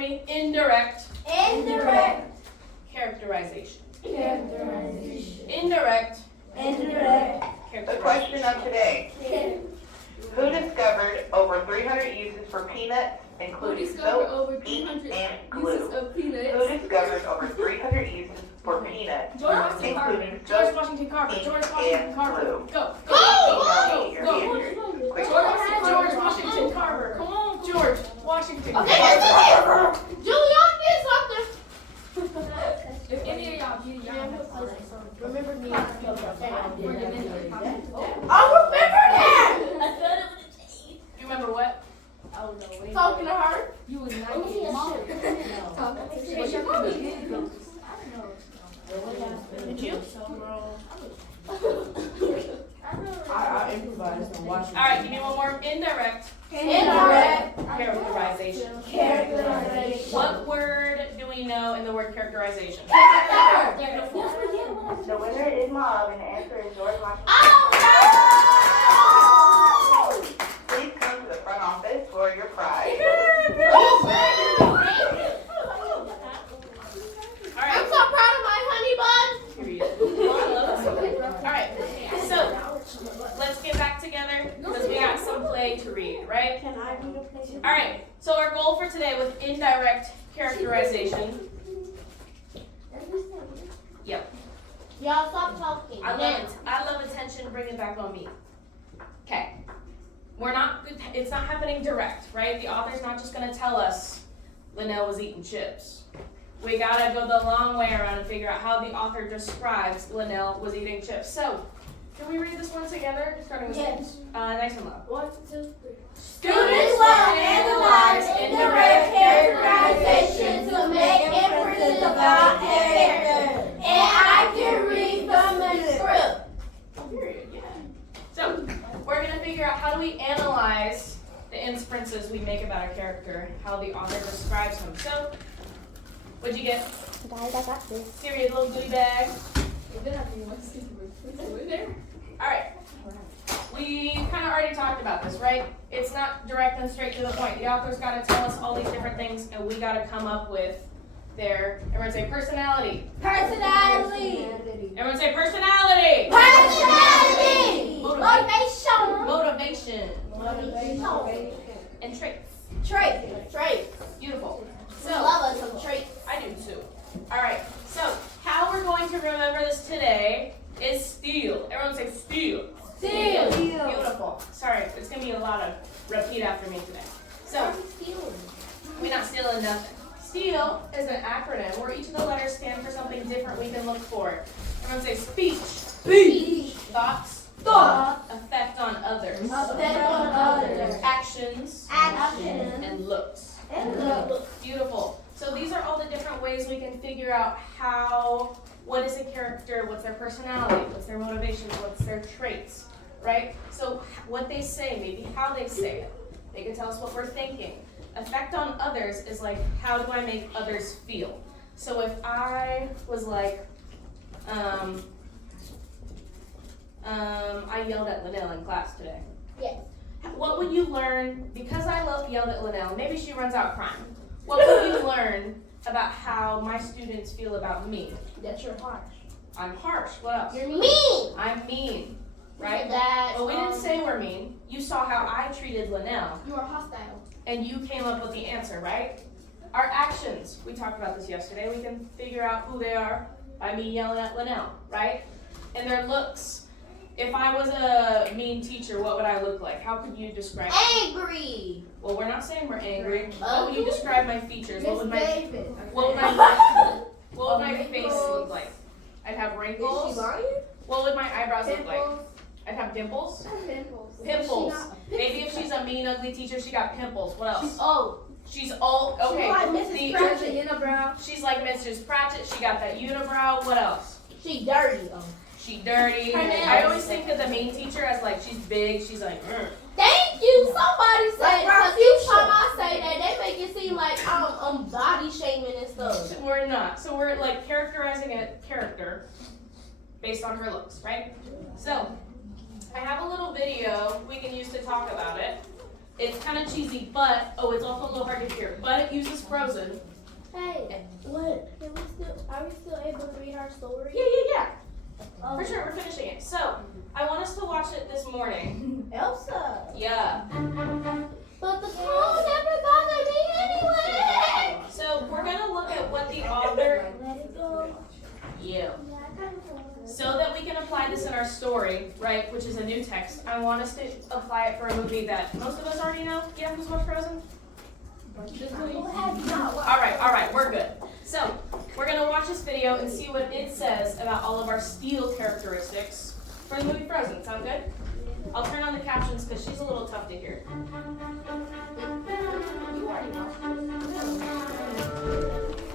me? Indirect. Indirect. Characterization. Characterization. Indirect. Indirect. The question of today. Who discovered over 300 uses for peanuts, including soap, ink, and glue? Who discovered over 300 uses for peanuts, including George soap, Washington Carver. ink, George Washington and Carver. glue? Go. Go. Go. Quick. George Washington Carver. Come on, George Washington Carver. Okay, that's it. Julian did something. If any of y'all get y'all Remember me. I I remember that. You remember what? Talking to her. you was not getting mom. Did you? I improvised and watched. All right, give me one more. Indirect Indirect. characterization. Characterization. What word do we know in the word characterization? The winner is Mom, and the answer is George Washington. Oh, Please come to the front office for your prize. All I'm right. so proud of my honey bun. All right. So let's get back together because we got some play to read, right? Can I read a place? All right. So our goal for today with indirect characterization. Yep. Y'all stop talking. I love attention. Bring it back on me. Okay. It's not happening direct, right? The author's not just gonna tell us Linnell was eating chips. We gotta go the long way around and figure out how the author describes Linnell was eating chips. So, can we read this one together? Starting with Yes. Nice and loud. 1, 2, 3. Students will analyze indirect characterization to make inferences about character. And I can read from the script. Period, yeah. So, we're gonna figure out how do we analyze the inferences we make about a character, how the author describes him. So, what'd you get? Guys, I got this. Give me a little goodie bag. there. Alright. We kind of already talked about this, right? It's not direct and straight to the point. The author's got to tell us all these different things, and we got to come up with their, everyone say personality. Personality. Everyone say personality. Personality. Motivation. Motivation. And traits. Trait. Beautiful. So, love us some traits. I do too. Alright, so how we're going to remember this today is steal. Everyone say steal. Steal. Beautiful. Sorry, it's going to be a lot of repeat after me today. So, we're not stealing nothing. Steal is an acronym where each of the letters stand for something different we can look for. Everyone say speech. Speech. Thoughts. Thought. Effect on others. Effect on others. Actions. Action. And looks. And look. Beautiful. So these are all the different ways we can figure out what is a character, what's their personality, what's their motivations, what's their traits, right? So what they say, maybe how they say it. They can tell us what we're thinking. Effect on others is like, how do I make others feel? So if I was like, I yelled at Linnell in class today. Yes. What would you learn, because I yelled at Linnell, maybe she runs out crying. What would you learn about how my students feel about me? That you're harsh. I'm harsh. What else? You're mean. I'm mean, right? That, But we didn't say we're mean. You saw how I treated Linnell, You are hostile. and you came up with the answer, right? Our actions, we talked about this yesterday. We can figure out who they are by me yelling at Linnell, right? And their looks. If I was a mean teacher, what would I look like? How could you describe me? Angry. Well, we're not saying we're angry. How would you describe my features? What would my David. what would my face look like? I'd have wrinkles. What would my eyebrows look like? I'd have dimples. Pimples. Maybe if she's a mean, ugly teacher, she got pimples. What else? She's old. Okay. She's like Mrs. Pratchett. Unibrow. She's like Mrs. Pratchett. She got that unibrow. What else? She dirty. She dirty. Her nails. I always think of the mean teacher as like she's big. She's like. Thank you. Somebody said, because each time I say that, they make it seem like I'm body shaming and stuff. We're not. So we're like characterizing a character based on her looks, right? So I have a little video we can use to talk about it. It's kind of cheesy, but, oh, it's also a little hard to hear, but it uses Frozen. Hey, what? Are we still able to read our story? Yeah. For sure, we're finishing it. So, I want us to watch it this morning. Elsa. Yeah. But the phone never bothered me anyway. So, we're gonna look at what the author, Let it go. yeah. So that we can apply this in our story, right, which is a new text, I want us to apply it for a movie that most of us already know. Yeah, who's watched Frozen? All right, we're good. So, we're gonna watch this video and see what it says about all of our steel characteristics for the movie Frozen. Sound good? I'll turn on the captions because she's a little tough to hear.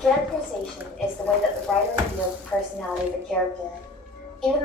Characterization is the way that the writer reveals the personality of a character. Even